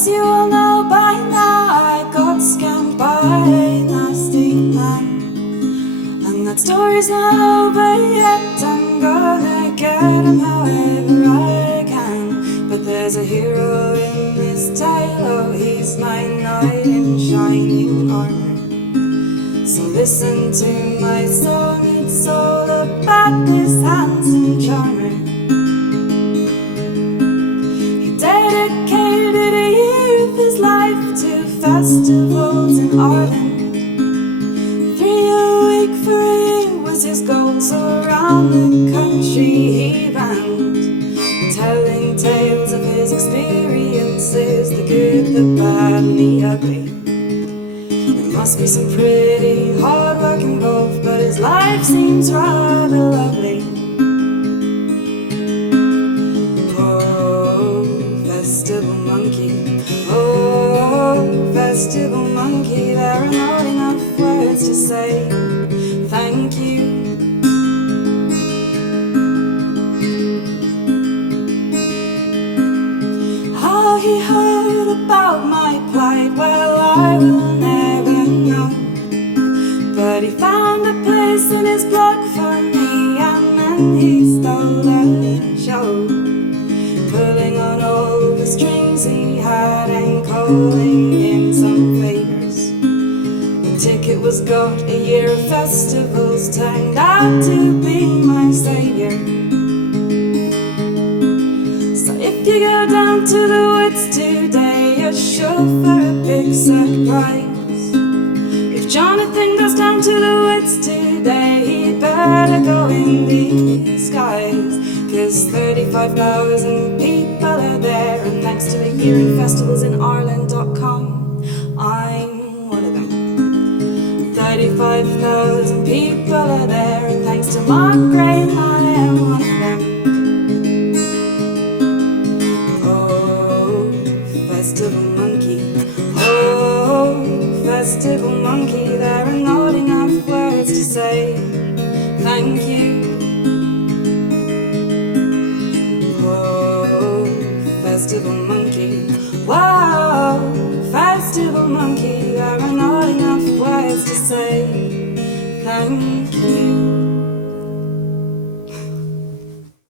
As you all know by now, I got scammed by a nasty man, and that story's not over yet. I'm gonna get him however I can. But there's a hero in this tale, oh, he's my knight in shining armor. So listen to my song, it's all about this handsome charmer. He dedicated a year of his life to festivals in Ireland. 3 a week for a year was his goal, so around the country he ran, telling tales of his experiences, the good, the bad and the ugly. Must be some pretty hard work involved, but his life seems rather lovely. Oh, festival monkey, oh, festival monkey, there are not enough words to say thank you. How he heard about my plight, well, I will never know. But he found a place in his blog for me, and then he stole the show, pulling on all the strings he had and calling in some favors. The ticket was got, a year of festivals turned out to be my savior. So if you go down to the woods today, you're sure for a big surprise. If Johnathan goes down to the woods today, he'd better go in disguise, 'cause 35,000 people are there, and thanks to the year in festivals in Ireland.com, I'm one of them. 35,000 people are there, and thanks to Mark Graham, I am one of them. Festival monkey, oh, festival monkey, there are not enough words to say thank you. Oh, festival monkey, wow, festival monkey, there are not enough words to say thank you.